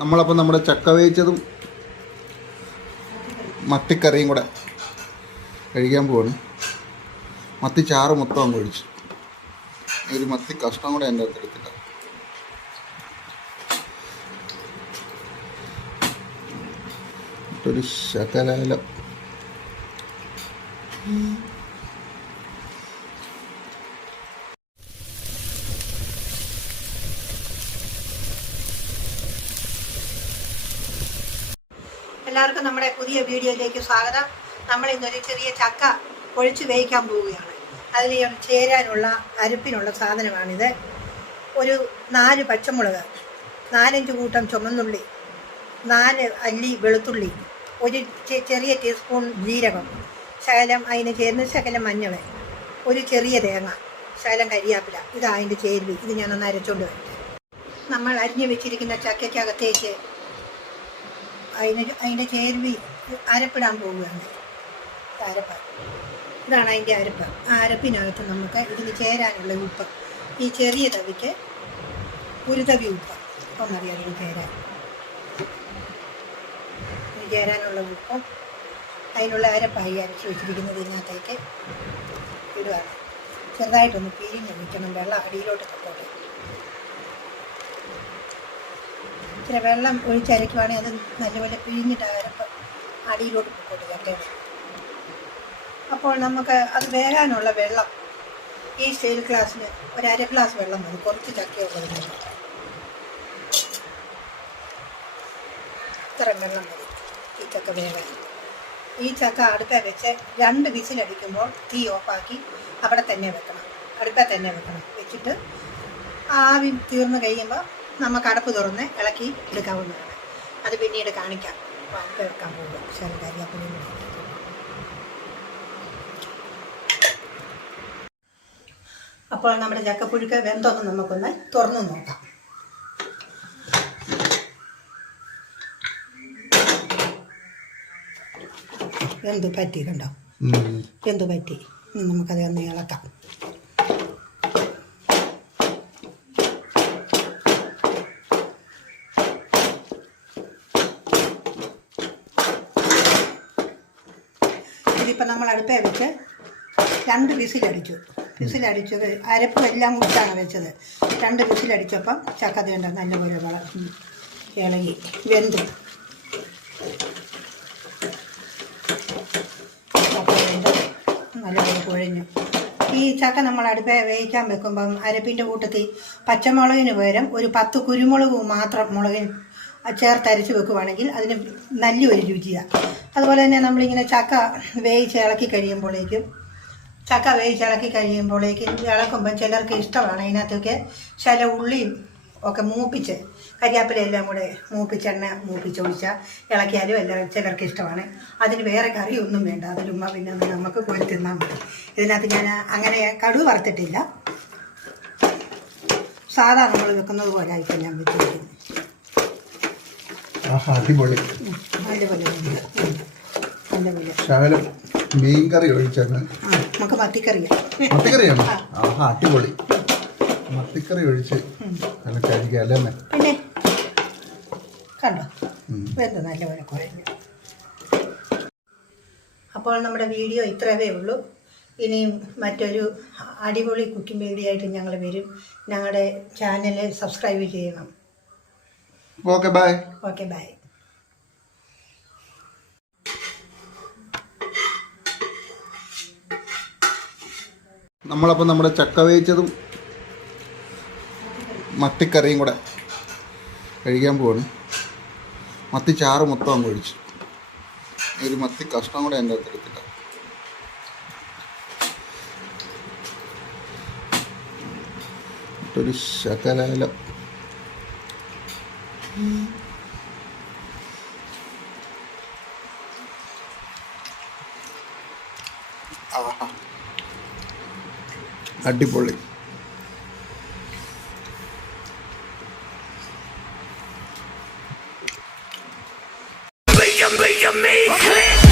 നമ്മളപ്പോൾ നമ്മുടെ ചക്ക വേവിച്ചതും മത്തിക്കറിയും കൂടെ കഴിക്കാൻ പോവാണ്. മത്തി ചാറ് മൊത്തം അങ്ങ് ഒഴിച്ചു. ഒരു മത്തി കഷ്ണം കൂടെ എൻ്റെ അടുത്ത് എടുത്തില്ല. ഒരു ശകലം എല്ലാവർക്കും നമ്മുടെ പുതിയ വീഡിയോയിലേക്ക് സ്വാഗതം. നമ്മൾ ഇന്നൊരു ചെറിയ ചക്ക ഒഴിച്ച് വേവിക്കാൻ പോവുകയാണ്. അതിന് ചേരാനുള്ള അരപ്പിനുള്ള സാധനമാണിത്. ഒരു 4 പച്ചമുളക്, 4-5 കൂട്ടം ചുമന്നുള്ളി, 4 അല്ലി വെളുത്തുള്ളി, ഒരു ചെറിയ ടീസ്പൂൺ ജീരകം, ശകലം അതിന് ചേരുന്ന ശകലം മഞ്ഞൾ, ഒരു ചെറിയ തേങ്ങ, ശകലം കരിയാപ്പില. ഇതാണ് അതിൻ്റെ ചേരുവി. ഇത് ഞാനൊന്ന് അരച്ചുകൊണ്ട് വരട്ടെ. നമ്മൾ അരിഞ്ഞു വെച്ചിരിക്കുന്ന ചക്കയ്ക്കകത്തേക്ക് അതിൻ്റെ ചേരുവി അരപ്പിടാൻ പോവുകയാണ്. അരപ്പ് ഇതാണ് അതിൻ്റെ അരപ്പ്. ആ അരപ്പിനകത്ത് നമുക്ക് ഇതിന് ചേരാനുള്ള ഉപ്പ്, ഈ ചെറിയ തവിക്ക് ഒരു തവി ഉപ്പ് ഒന്നറിയാം. ഇതിന് ചേരാനുള്ള ഉപ്പും അതിനുള്ള അരപ്പായി അരച്ച് വെച്ചിരിക്കുന്നത് ഇതിനകത്തേക്ക് ഇടുകയാണ്. ചെറുതായിട്ടൊന്ന് പിഴിഞ്ഞ് വയ്ക്കണം, വെള്ളം അടിയിലോട്ട് തട്ടോട്ടെ. ഇച്ചിരി വെള്ളം ഒഴിച്ചരയ്ക്കുവാണെങ്കിൽ അത് നല്ലപോലെ പിഴിഞ്ഞിട്ട് അരപ്പ് അടിയിലോട്ട് പൊക്കോട്ട് ചക്കയുടെ. അപ്പോൾ നമുക്ക് അത് വേകാനുള്ള വെള്ളം ഈ സ്റ്റീൽ ഗ്ലാസ്സിന് ഒരു 1/2 ഗ്ലാസ് വെള്ളം മതി. കുറച്ച് ചക്കയുള്ളത് ഇത്രയും വെള്ളം മതി ഈ ചക്ക വേകാൻ. ഈ ചക്ക അടുപ്പേ വെച്ച് 2 വിസിലടിക്കുമ്പോൾ തീ ഓഫാക്കി അവിടെ തന്നെ വെക്കണം, അടുപ്പേ തന്നെ വെക്കണം. വെച്ചിട്ട് ആവി തീർന്ന് കഴിയുമ്പോൾ നമുക്ക് അടപ്പ് തുറന്ന് ഇളക്കി എടുക്കാവുന്നതാണ്. അത് പിന്നീട് കാണിക്കാം. അടുപ്പ് വെക്കാൻ പോകും. ശരി, കരിയാപ്പിലയും അപ്പോൾ നമ്മുടെ ചക്കപ്പുഴുക്ക് വെന്തൊന്ന് നമുക്കൊന്ന് തുറന്നു നോക്കാം. വെന്തു പറ്റി, കണ്ടോ? വെന്തു പറ്റി. നമുക്കത് ഒന്ന് ഇളക്കാം. ഇതിപ്പോൾ നമ്മൾ അടുപ്പേ വെച്ച് 2 വിസിലടിച്ചു. വിസിലടിച്ചത് അരപ്പ് എല്ലാം കൂട്ടാണ് വെച്ചത്. 2 വിസിലടിച്ചപ്പം ചക്ക തേണ്ട നല്ലപോലെ ഇളകി വെന്തു. നല്ലപോലെ കുഴഞ്ഞു. ഈ ചക്ക നമ്മൾ അടുപ്പേ വേവിക്കാൻ വെക്കുമ്പം അരപ്പിൻ്റെ കൂട്ടത്തിൽ പച്ചമുളകിന് പകരം ഒരു 10 കുരുമുളക് മാത്രം മുളകിന് ചേർത്തരച്ച് വെക്കുവാണെങ്കിൽ അതിന് നല്ലൊരു രുചിയാണ്. അതുപോലെ തന്നെ നമ്മളിങ്ങനെ ചക്ക വേവിച്ച് ഇളക്കി കഴിയുമ്പോഴേക്കും ഇളക്കുമ്പം ചിലർക്ക് ഇഷ്ടമാണ് അതിനകത്തൊക്കെ ചില ഉള്ളിയും ഒക്കെ മൂപ്പിച്ച് കരിയാപ്പിലെല്ലാം കൂടെ മൂപ്പിച്ചെണ്ണ മൂപ്പിച്ചൊഴിച്ചാൽ ഇളക്കിയാലും എല്ലാം ചിലർക്ക് ഇഷ്ടമാണ്. അതിന് വേറെ കറിയൊന്നും വേണ്ട. അതിലുമ്മ പിന്നെ നമുക്ക് കോരി തിന്നാൽ മതി. ഇതിനകത്ത് ഞാൻ അങ്ങനെ കടുക് വറുത്തിട്ടില്ല. സാധാ നമ്മൾ വെക്കുന്നത് പോലെ ആയിപ്പോൾ ഞാൻ വെച്ചിരിക്കുന്നത്. അടിപൊളി. ശകലം മീൻകറി ഒഴിച്ചാണ്. നമുക്ക് മത്തിക്കറിയാണ്. അടിപൊളി. മത്തിക്കറി ഒഴിച്ച് കഴിക്കുക അല്ലേ? പിന്നെ കണ്ടോ, വെന്ത് നല്ലപോലെ കുഴഞ്ഞു. അപ്പോൾ നമ്മുടെ വീഡിയോ ഇത്രയേ ഉള്ളൂ. ഇനിയും മറ്റൊരു അടിപൊളി കുക്കിംഗ് വീഡിയോ ആയിട്ട് ഞങ്ങൾ വരും. ഞങ്ങളുടെ ചാനൽ സബ്സ്ക്രൈബ് ചെയ്യണം. Okay bye. Okay bye. നമ്മളപ്പോൾ നമ്മുടെ ചക്ക വേവിച്ചതും മത്തിക്കറിയും കൂടെ കഴിക്കാൻ പോവാണ്. മത്തി ചാറ് മൊത്തം അങ്ങ് ഒഴിച്ചു. ഒരു മത്തി കഷ്ണം കൂടെ എൻ്റെ അടുത്ത് എടുത്തില്ല. ഒരു ശകലം അടിപൊളി. Make 'em make